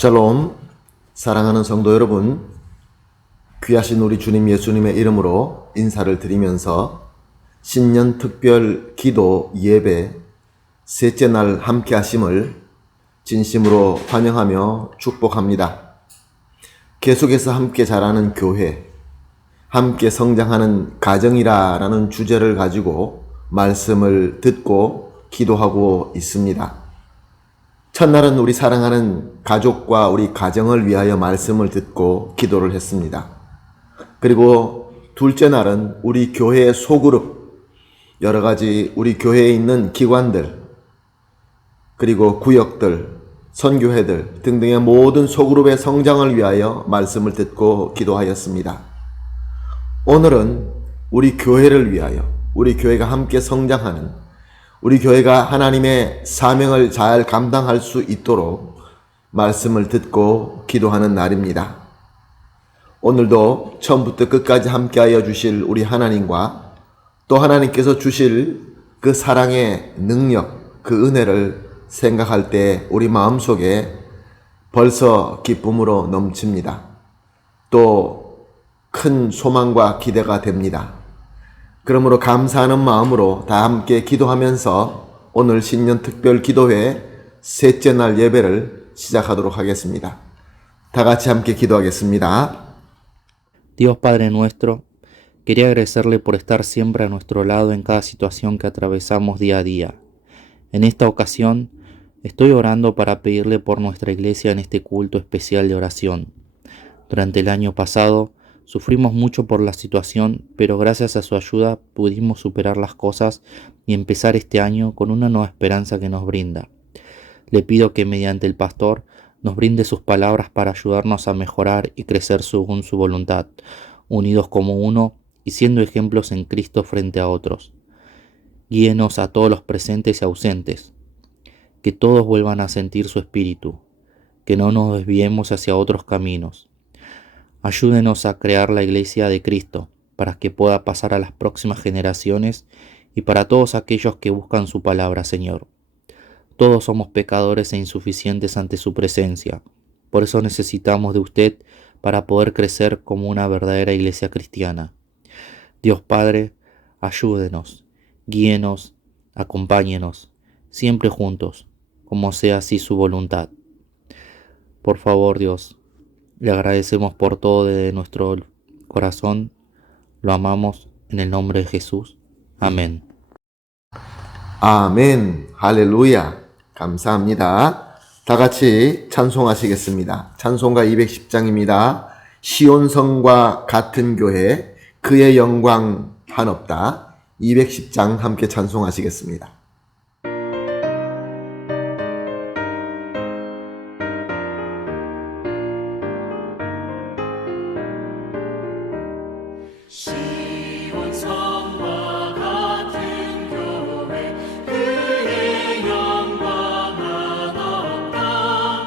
샬롬, 사랑하는 성도 여러분, 귀하신 우리 주님 예수님의 이름으로 인사를 드리면서 신년 특별 기도 예배 셋째 날 함께 하심을 진심으로 환영하며 축복합니다. 계속해서 함께 자라는 교회, 함께 성장하는 가정이라는 주제를 가지고 말씀을 듣고 기도하고 있습니다. 첫날은 우리 사랑하는 가족과 우리 가정을 위하여 말씀을 듣고 기도를 했습니다. 그리고 둘째 날은 우리 교회의 소그룹, 여러 가지 우리 교회에 있는 기관들, 그리고 구역들, 선교회들 등등의 모든 소그룹의 성장을 위하여 말씀을 듣고 기도하였습니다. 오늘은 우리 교회를 위하여, 우리 교회가 함께 성장하는, 우리 교회가 하나님의 사명을 잘 감당할 수 있도록 말씀을 듣고 기도하는 날입니다. 오늘도 처음부터 끝까지 함께하여 주실 우리 하나님과 또 하나님께서 주실 그 사랑의 능력, 그 은혜를 생각할 때 우리 마음속에 벌써 기쁨으로 넘칩니다. 또 큰 소망과 기대가 됩니다. 그러므로 감사하는 마음으로 다 함께 기도하면서 오늘 신년 특별 기도회 셋째 날 예배를 시작하도록 하겠습니다. 다 같이 함께 기도하겠습니다. Dios Padre nuestro, quería agradecerle por estar siempre a nuestro lado en cada situación que atravesamos día a día. En esta ocasión, estoy orando para pedirle por nuestra iglesia en este culto especial de oración. Durante el año pasado, sufrimos mucho por la situación, pero gracias a su ayuda pudimos superar las cosas y empezar este año con una nueva esperanza que nos brinda. Le pido que mediante el pastor nos brinde sus palabras para ayudarnos a mejorar y crecer según su voluntad, unidos como uno y siendo ejemplos en Cristo frente a otros. Guíenos a todos los presentes y ausentes, que todos vuelvan a sentir su espíritu, que no nos desviemos hacia otros caminos. Ayúdenos a crear la iglesia de Cristo para que pueda pasar a las próximas generaciones y para todos aquellos que buscan su palabra, Señor. Todos somos pecadores e insuficientes ante su presencia. Por eso necesitamos de usted para poder crecer como una verdadera iglesia cristiana. Dios Padre, ayúdenos, guíenos, acompáñenos, siempre juntos, como sea así su voluntad. Por favor, Dios, le agradecemos por todo desde nuestro corazón. Lo amamos en el nombre de Jesús. Amén. 아멘, 할렐루야, 감사합니다. 다 같이 찬송하시겠습니다. 찬송가 210장입니다. 시온성과 같은 교회, 그의 영광 한없다. 210장 함께 찬송하시겠습니다. 시온성과 같은 교회 그의 영광 한없다.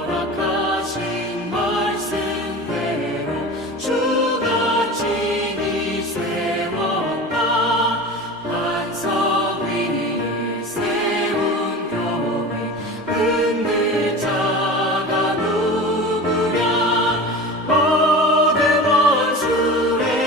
허락하신 말씀대로 주가 친히 세웠다. 반석 위를 세운 교회 흔들 자가 누구랴. 모든 원수를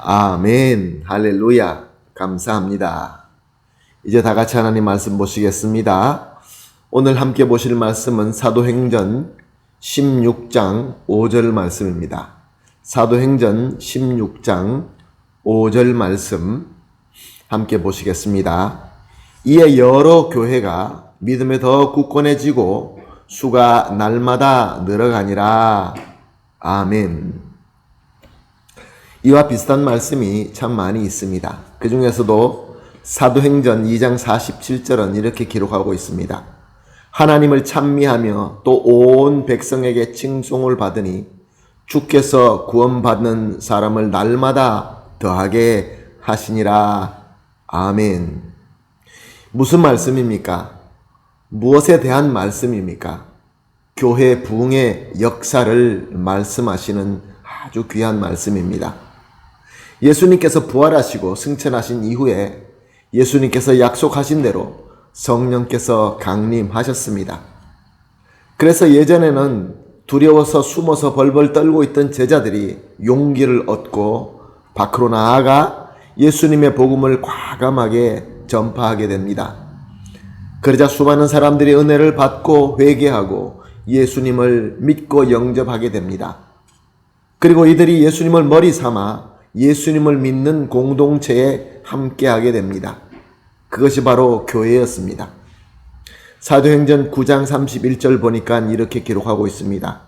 아멘. 할렐루야. 감사합니다. 이제 다 같이 하나님 말씀 보시겠습니다. 오늘 함께 보실 말씀은 사도행전 16장 5절 말씀입니다. 사도행전 16장 5절 말씀 함께 보시겠습니다. 이에 여러 교회가 믿음에 더 굳건해지고 수가 날마다 늘어가니라. 아멘. 이와 비슷한 말씀이 참 많이 있습니다. 그 중에서도 사도행전 2장 47절은 이렇게 기록하고 있습니다. 하나님을 찬미하며 또 온 백성에게 칭송을 받으니 주께서 구원받는 사람을 날마다 더하게 하시니라. 아멘. 무슨 말씀입니까? 무엇에 대한 말씀입니까? 교회 부흥의 역사를 말씀하시는 아주 귀한 말씀입니다. 예수님께서 부활하시고 승천하신 이후에 예수님께서 약속하신 대로 성령께서 강림하셨습니다. 그래서 예전에는 두려워서 숨어서 벌벌 떨고 있던 제자들이 용기를 얻고 밖으로 나아가 예수님의 복음을 과감하게 전파하게 됩니다. 그러자 수많은 사람들이 은혜를 받고 회개하고 예수님을 믿고 영접하게 됩니다. 그리고 이들이 예수님을 머리 삼아 예수님을 믿는 공동체에 함께하게 됩니다. 그것이 바로 교회였습니다. 사도행전 9장 31절 보니까 이렇게 기록하고 있습니다.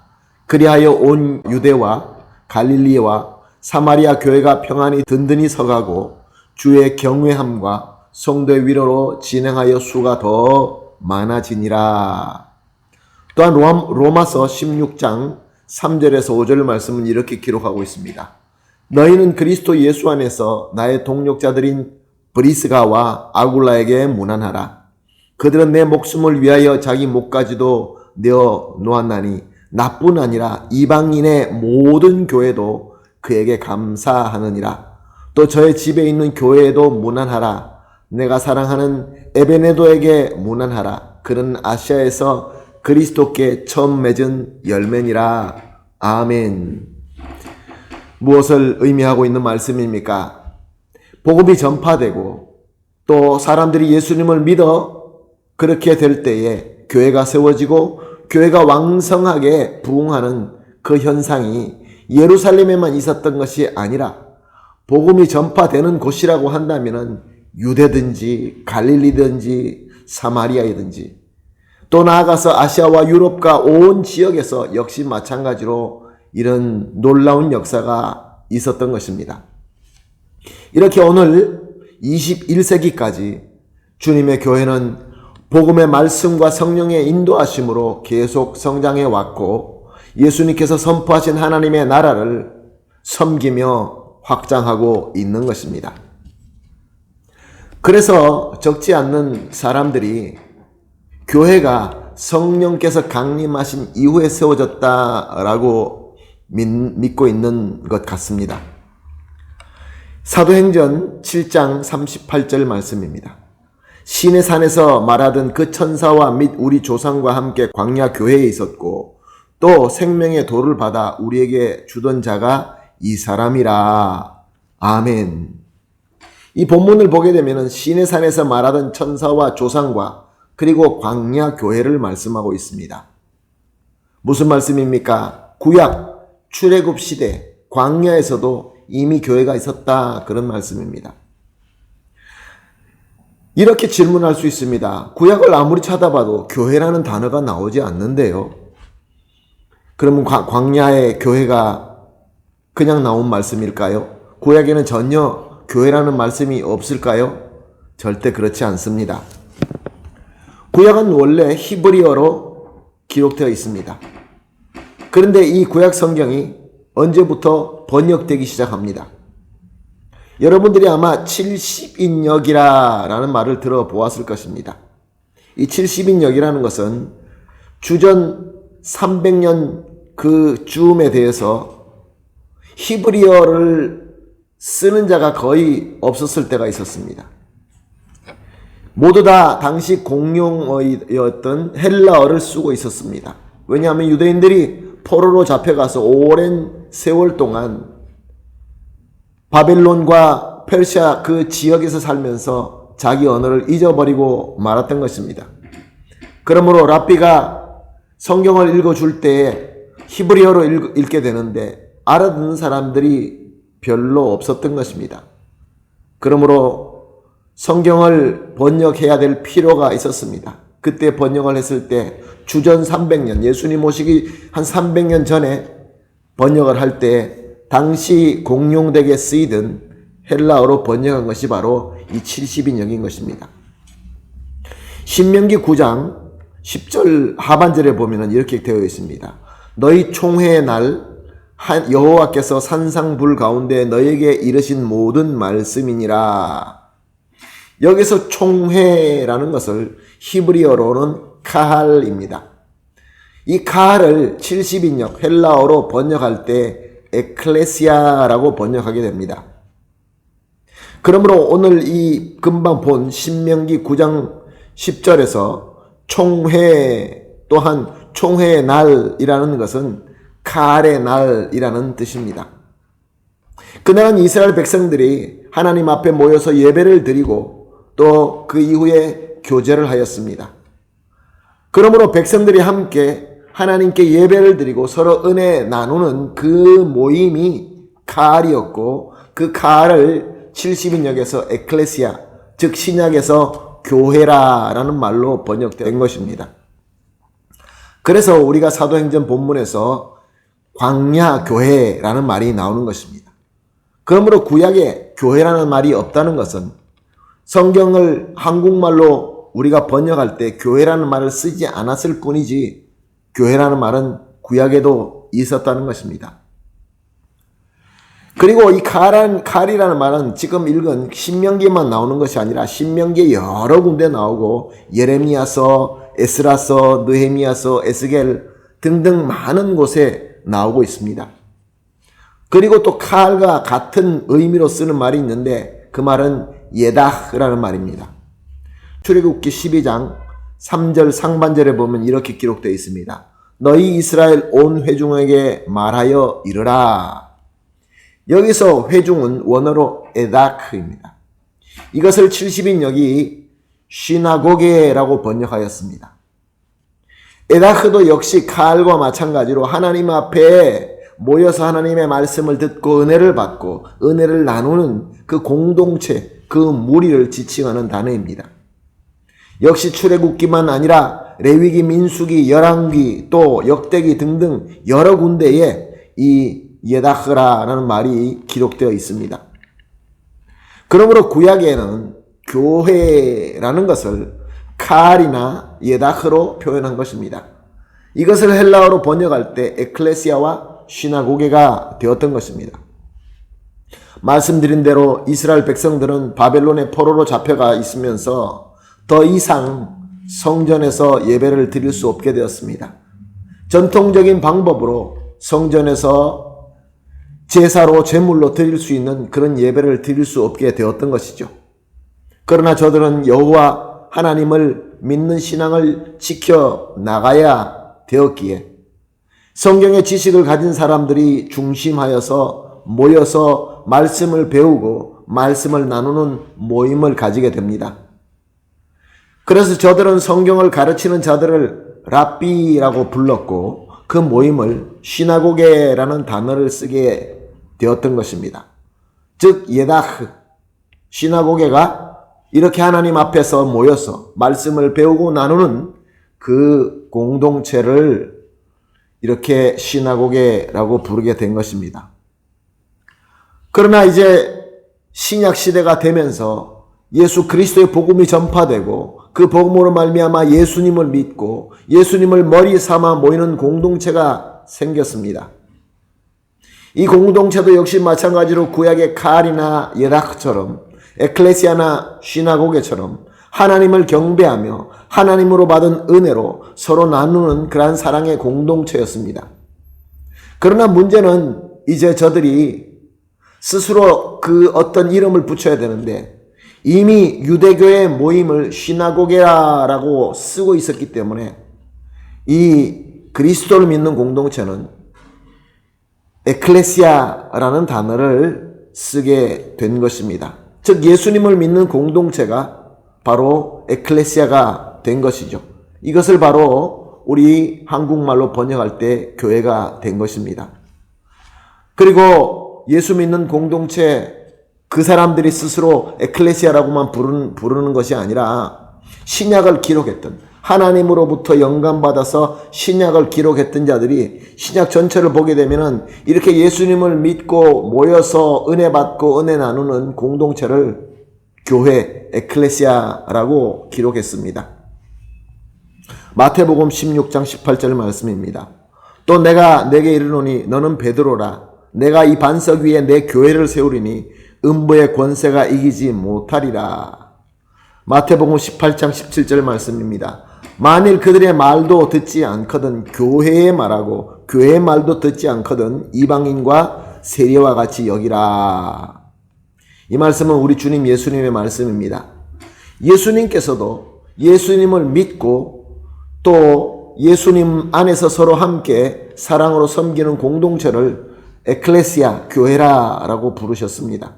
그리하여 온 유대와 갈릴리와 사마리아 교회가 평안히 든든히 서가고 주의 경외함과 성도의 위로로 진행하여 수가 더 많아지니라. 또한 로마서 16장 3절에서 5절 말씀은 이렇게 기록하고 있습니다. 너희는 그리스도 예수 안에서 나의 동력자들인 브리스가와 아굴라에게 문안하라. 그들은 내 목숨을 위하여 자기 목까지도 내어 놓았나니 나뿐 아니라 이방인의 모든 교회도 그에게 감사하느니라. 또 저의 집에 있는 교회에도 문안하라. 내가 사랑하는 에베네도에게 문안하라. 그는 아시아에서 그리스도께 처음 맺은 열매니라. 아멘. 무엇을 의미하고 있는 말씀입니까? 복음이 전파되고 또 사람들이 예수님을 믿어 그렇게 될 때에 교회가 세워지고 교회가 왕성하게 부흥하는 그 현상이 예루살렘에만 있었던 것이 아니라 복음이 전파되는 곳이라고 한다면 유대든지 갈릴리든지 사마리아이든지 또 나아가서 아시아와 유럽과 온 지역에서 역시 마찬가지로 이런 놀라운 역사가 있었던 것입니다. 이렇게 오늘 21세기까지 주님의 교회는 복음의 말씀과 성령의 인도하심으로 계속 성장해 왔고 예수님께서 선포하신 하나님의 나라를 섬기며 확장하고 있는 것입니다. 그래서 적지 않는 사람들이 교회가 성령께서 강림하신 이후에 세워졌다라고 믿고 있는 것 같습니다. 사도행전 7장 38절 말씀입니다. 시내 산에서 말하던 그 천사와 및 우리 조상과 함께 광야 교회에 있었고 또 생명의 도를 받아 우리에게 주던 자가 이 사람이라. 아멘. 이 본문을 보게 되면 시내 산에서 말하던 천사와 조상과 그리고 광야 교회를 말씀하고 있습니다. 무슨 말씀입니까? 구약 출애굽 시대 광야에서도 이미 교회가 있었다, 그런 말씀입니다. 이렇게 질문할 수 있습니다. 구약을 아무리 찾아봐도 교회라는 단어가 나오지 않는데요. 그러면 광야의 교회가 그냥 나온 말씀일까요? 구약에는 전혀 교회라는 말씀이 없을까요? 절대 그렇지 않습니다. 구약은 원래 히브리어로 기록되어 있습니다. 그런데 이 구약 성경이 언제부터 번역되기 시작합니다. 여러분들이 아마 70인역이라는 말을 들어보았을 것입니다. 이 70인역이라는 것은 주전 300년 그 즈음에 대해서 히브리어를 쓰는 자가 거의 없었을 때가 있었습니다. 모두 다 당시 공용어였던 헬라어를 쓰고 있었습니다. 왜냐하면 유대인들이 포로로 잡혀가서 오랜 세월 동안 바벨론과 페르시아 그 지역에서 살면서 자기 언어를 잊어버리고 말았던 것입니다. 그러므로 랍비가 성경을 읽어줄 때에 히브리어로 읽게 되는데 알아듣는 사람들이 별로 없었던 것입니다. 그러므로 성경을 번역해야 될 필요가 있었습니다. 그때 번역을 했을 때 주전 300년, 예수님 오시기 한 300년 전에 번역을 할 때 당시 공용되게 쓰이던 헬라어로 번역한 것이 바로 이 70인역인 것입니다. 신명기 9장 10절 하반절에 보면 이렇게 되어 있습니다. 너희 총회의 날 여호와께서 산상불 가운데 너에게 이르신 모든 말씀이니라. 여기서 총회라는 것을 히브리어로는 카할입니다. 이 카할을 70인역 헬라어로 번역할 때 에클레시아라고 번역하게 됩니다. 그러므로 오늘 이 금방 본 신명기 9장 10절에서 총회 또한 총회의 날이라는 것은 카할의 날이라는 뜻입니다. 그날은 이스라엘 백성들이 하나님 앞에 모여서 예배를 드리고 또 그 이후에 교제를 하였습니다. 그러므로 백성들이 함께 하나님께 예배를 드리고 서로 은혜 나누는 그 모임이 카할이었고 그 카할을 70인역에서 에클레시아 즉 신약에서 교회라는 말로 번역된 것입니다. 그래서 우리가 사도행전 본문에서 광야교회라는 말이 나오는 것입니다. 그러므로 구약에 교회라는 말이 없다는 것은 성경을 한국말로 우리가 번역할 때 교회라는 말을 쓰지 않았을 뿐이지 교회라는 말은 구약에도 있었다는 것입니다. 그리고 이 칼이라는 말은 지금 읽은 신명기만 나오는 것이 아니라 신명기에 여러 군데 나오고 예레미야서, 에스라서, 느헤미야서, 에스겔 등등 많은 곳에 나오고 있습니다. 그리고 또 칼과 같은 의미로 쓰는 말이 있는데 그 말은 예다흐라는 말입니다. 출애굽기 12장 3절 상반절에 보면 이렇게 기록되어 있습니다. 너희 이스라엘 온 회중에게 말하여 이르라. 여기서 회중은 원어로 에다크입니다. 이것을 70인역이 시나고게라고 번역하였습니다. 에다크도 역시 칼과 마찬가지로 하나님 앞에 모여서 하나님의 말씀을 듣고 은혜를 받고 은혜를 나누는 그 공동체, 그 무리를 지칭하는 단어입니다. 역시 출애굽기만 아니라 레위기, 민수기, 열왕기, 또 역대기 등등 여러 군데에 이 예다흐라라는 말이 기록되어 있습니다. 그러므로 구약에는 교회라는 것을 칼이나 예다흐로 표현한 것입니다. 이것을 헬라어로 번역할 때 에클레시아와 시나고게가 되었던 것입니다. 말씀드린 대로 이스라엘 백성들은 바벨론의 포로로 잡혀가 있으면서 더 이상 성전에서 예배를 드릴 수 없게 되었습니다. 전통적인 방법으로 성전에서 제사로 제물로 드릴 수 있는 그런 예배를 드릴 수 없게 되었던 것이죠. 그러나 저들은 여호와 하나님을 믿는 신앙을 지켜 나가야 되었기에 성경의 지식을 가진 사람들이 중심하여서 모여서 말씀을 배우고 말씀을 나누는 모임을 가지게 됩니다. 그래서 저들은 성경을 가르치는 자들을 랍비라고 불렀고 그 모임을 시나고게라는 단어를 쓰게 되었던 것입니다. 즉 예다흐, 시나고게가 이렇게 하나님 앞에서 모여서 말씀을 배우고 나누는 그 공동체를 이렇게 시나고게라고 부르게 된 것입니다. 그러나 이제 신약 시대가 되면서 예수 그리스도의 복음이 전파되고 그 복음으로 말미암아 예수님을 믿고 예수님을 머리 삼아 모이는 공동체가 생겼습니다. 이 공동체도 역시 마찬가지로 구약의 칼이나 예다흐처럼 에클레시아나 시나고게처럼 하나님을 경배하며 하나님으로 받은 은혜로 서로 나누는 그러한 사랑의 공동체였습니다. 그러나 문제는 이제 저들이 스스로 그 어떤 이름을 붙여야 되는데 이미 유대교의 모임을 시나고게라고 쓰고 있었기 때문에 이 그리스도를 믿는 공동체는 에클레시아라는 단어를 쓰게 된 것입니다. 즉 예수님을 믿는 공동체가 바로 에클레시아가 된 것이죠. 이것을 바로 우리 한국말로 번역할 때 교회가 된 것입니다. 그리고 예수 믿는 공동체, 그 사람들이 스스로 에클레시아라고만 부르는 것이 아니라 신약을 기록했던, 하나님으로부터 영감받아서 신약을 기록했던 자들이 신약 전체를 보게 되면은 이렇게 예수님을 믿고 모여서 은혜 받고 은혜 나누는 공동체를 교회, 에클레시아라고 기록했습니다. 마태복음 16장 18절 말씀입니다. 또 내가 내게 이르노니 너는 베드로라. 내가 이 반석 위에 내 교회를 세우리니 음부의 권세가 이기지 못하리라. 마태복음 18장 17절 말씀입니다. 만일 그들의 말도 듣지 않거든 교회의 말하고 교회의 말도 듣지 않거든 이방인과 세리와 같이 여기라. 이 말씀은 우리 주님 예수님의 말씀입니다. 예수님께서도 예수님을 믿고 또 예수님 안에서 서로 함께 사랑으로 섬기는 공동체를 에클레시아, 교회라고 부르셨습니다.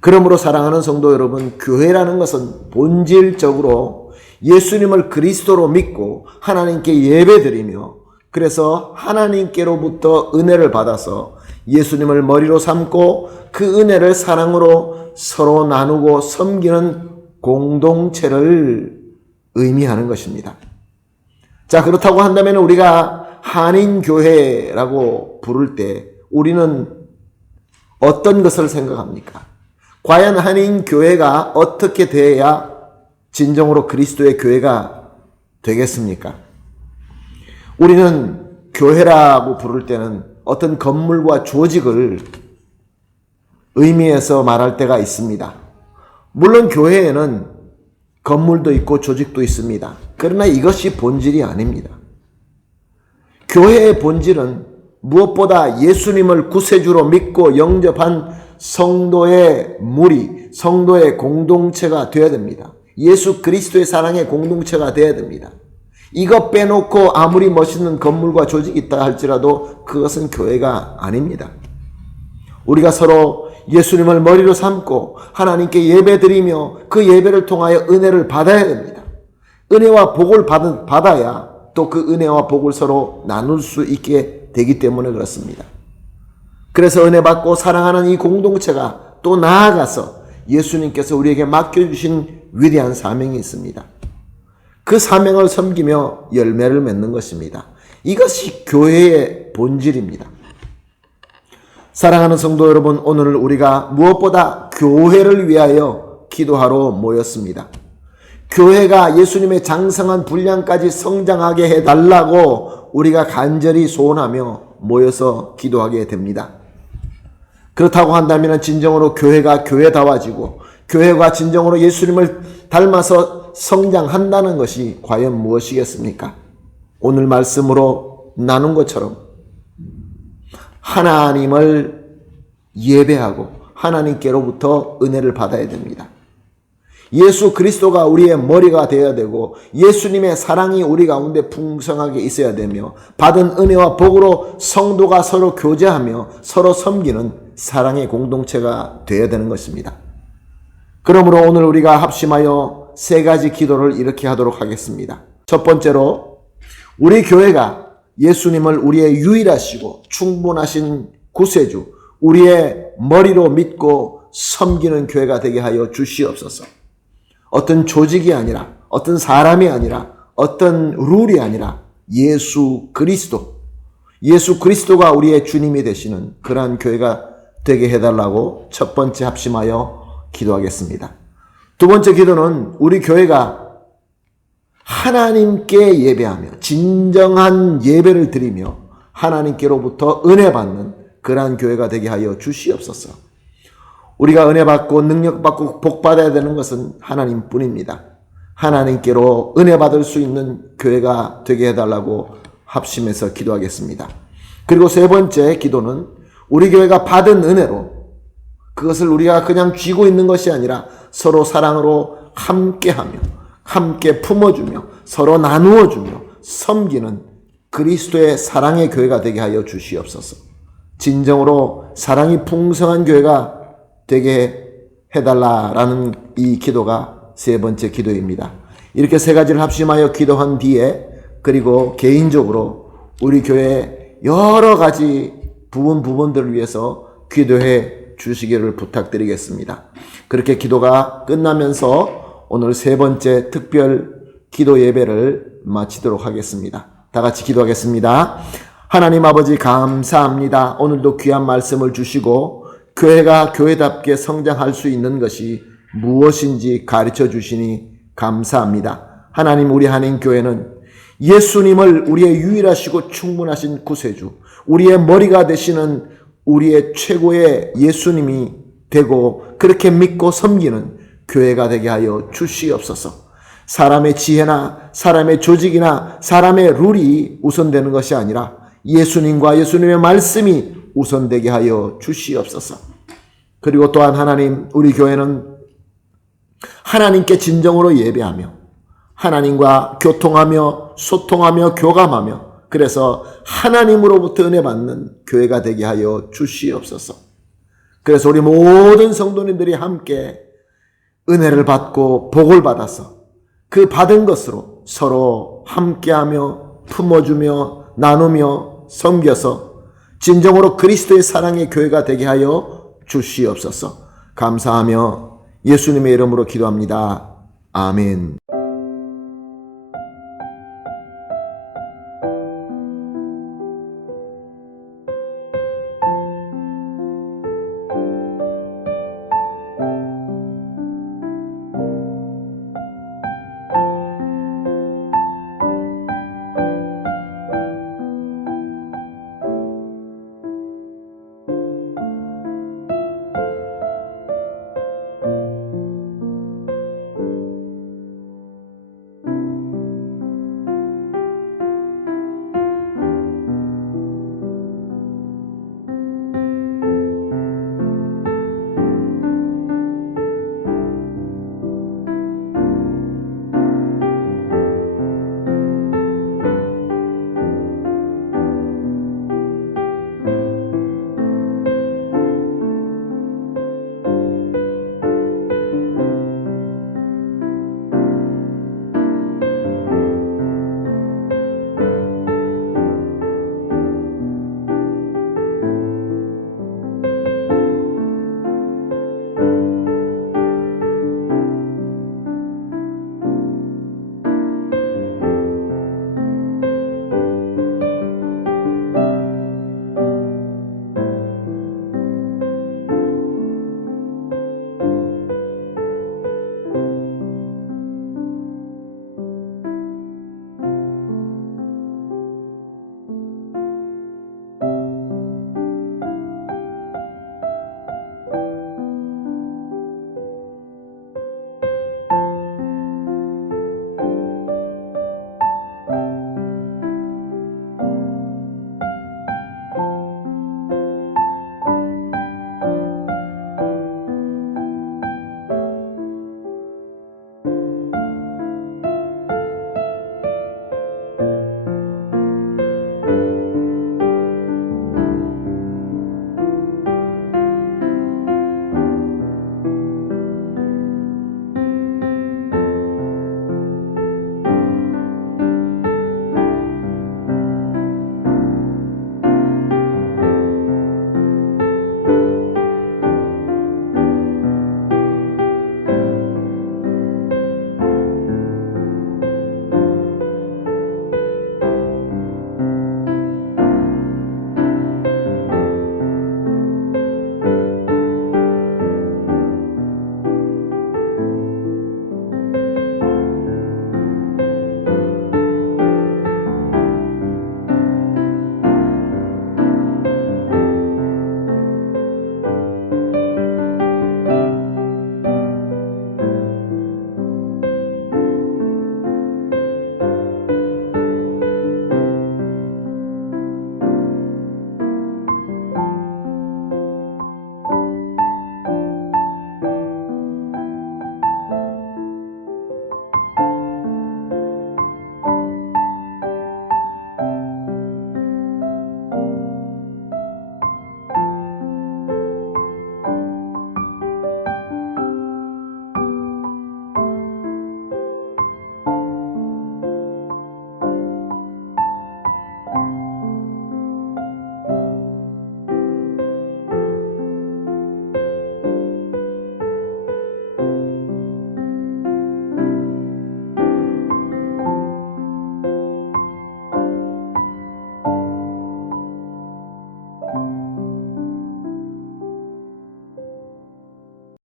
그러므로 사랑하는 성도 여러분, 교회라는 것은 본질적으로 예수님을 그리스도로 믿고 하나님께 예배드리며 그래서 하나님께로부터 은혜를 받아서 예수님을 머리로 삼고 그 은혜를 사랑으로 서로 나누고 섬기는 공동체를 의미하는 것입니다. 자, 그렇다고 한다면 우리가 한인교회라고 부를 때 우리는 어떤 것을 생각합니까? 과연 한인교회가 어떻게 돼야 진정으로 그리스도의 교회가 되겠습니까? 우리는 교회라고 부를 때는 어떤 건물과 조직을 의미해서 말할 때가 있습니다. 물론 교회에는 건물도 있고 조직도 있습니다. 그러나 이것이 본질이 아닙니다. 교회의 본질은 무엇보다 예수님을 구세주로 믿고 영접한 성도의 무리, 성도의 공동체가 되어야 됩니다. 예수 그리스도의 사랑의 공동체가 되어야 됩니다. 이것 빼놓고 아무리 멋있는 건물과 조직이 있다 할지라도 그것은 교회가 아닙니다. 우리가 서로 예수님을 머리로 삼고 하나님께 예배드리며 그 예배를 통하여 은혜를 받아야 됩니다. 은혜와 복을 받아야 또 그 은혜와 복을 서로 나눌 수 있게 되기 때문에 그렇습니다. 그래서 은혜 받고 사랑하는 이 공동체가 또 나아가서 예수님께서 우리에게 맡겨주신 위대한 사명이 있습니다. 그 사명을 섬기며 열매를 맺는 것입니다. 이것이 교회의 본질입니다. 사랑하는 성도 여러분, 오늘 우리가 무엇보다 교회를 위하여 기도하러 모였습니다. 교회가 예수님의 장성한 분량까지 성장하게 해달라고 우리가 간절히 소원하며 모여서 기도하게 됩니다. 그렇다고 한다면 진정으로 교회가 교회다워지고 교회가 진정으로 예수님을 닮아서 성장한다는 것이 과연 무엇이겠습니까? 오늘 말씀으로 나눈 것처럼 하나님을 예배하고 하나님께로부터 은혜를 받아야 됩니다. 예수 그리스도가 우리의 머리가 되어야 되고 예수님의 사랑이 우리 가운데 풍성하게 있어야 되며 받은 은혜와 복으로 성도가 서로 교제하며 서로 섬기는 사랑의 공동체가 되어야 되는 것입니다. 그러므로 오늘 우리가 합심하여 세 가지 기도를 이렇게 하도록 하겠습니다. 첫 번째로 우리 교회가 예수님을 우리의 유일하시고 충분하신 구세주, 우리의 머리로 믿고 섬기는 교회가 되게 하여 주시옵소서. 어떤 조직이 아니라, 어떤 사람이 아니라, 어떤 룰이 아니라 예수 그리스도가 우리의 주님이 되시는 그러한 교회가 되게 해달라고 첫 번째 합심하여 기도하겠습니다. 두 번째 기도는 우리 교회가 하나님께 예배하며 진정한 예배를 드리며 하나님께로부터 은혜 받는 그러한 교회가 되게 하여 주시옵소서. 우리가 은혜 받고 능력 받고 복 받아야 되는 것은 하나님뿐입니다. 하나님께로 은혜 받을 수 있는 교회가 되게 해달라고 합심해서 기도하겠습니다. 그리고 세 번째 기도는 우리 교회가 받은 은혜로 그것을 우리가 그냥 쥐고 있는 것이 아니라 서로 사랑으로 함께하며 함께 품어주며 서로 나누어주며 섬기는 그리스도의 사랑의 교회가 되게 하여 주시옵소서. 진정으로 사랑이 풍성한 교회가 되게 해달라라는 이 기도가 세 번째 기도입니다. 이렇게 세 가지를 합심하여 기도한 뒤에 그리고 개인적으로 우리 교회 여러 가지 부분들을 위해서 기도해 주시기를 부탁드리겠습니다. 그렇게 기도가 끝나면서 오늘 세 번째 특별 기도 예배를 마치도록 하겠습니다. 다 같이 기도하겠습니다. 하나님 아버지 감사합니다. 오늘도 귀한 말씀을 주시고 교회가 교회답게 성장할 수 있는 것이 무엇인지 가르쳐 주시니 감사합니다. 하나님, 우리 한인교회는 예수님을 우리의 유일하시고 충분하신 구세주, 우리의 머리가 되시는 우리의 최고의 예수님이 되고 그렇게 믿고 섬기는 교회가 되게 하여 주시옵소서. 사람의 지혜나 사람의 조직이나 사람의 룰이 우선되는 것이 아니라 예수님과 예수님의 말씀이 우선되게 하여 주시옵소서. 그리고 또한 하나님, 우리 교회는 하나님께 진정으로 예배하며 하나님과 교통하며 소통하며 교감하며 그래서 하나님으로부터 은혜 받는 교회가 되게 하여 주시옵소서. 그래서 우리 모든 성도님들이 함께 은혜를 받고 복을 받아서 그 받은 것으로 서로 함께하며 품어주며 나누며 섬겨서 진정으로 그리스도의 사랑의 교회가 되게 하여 주시옵소서. 감사하며 예수님의 이름으로 기도합니다. 아멘.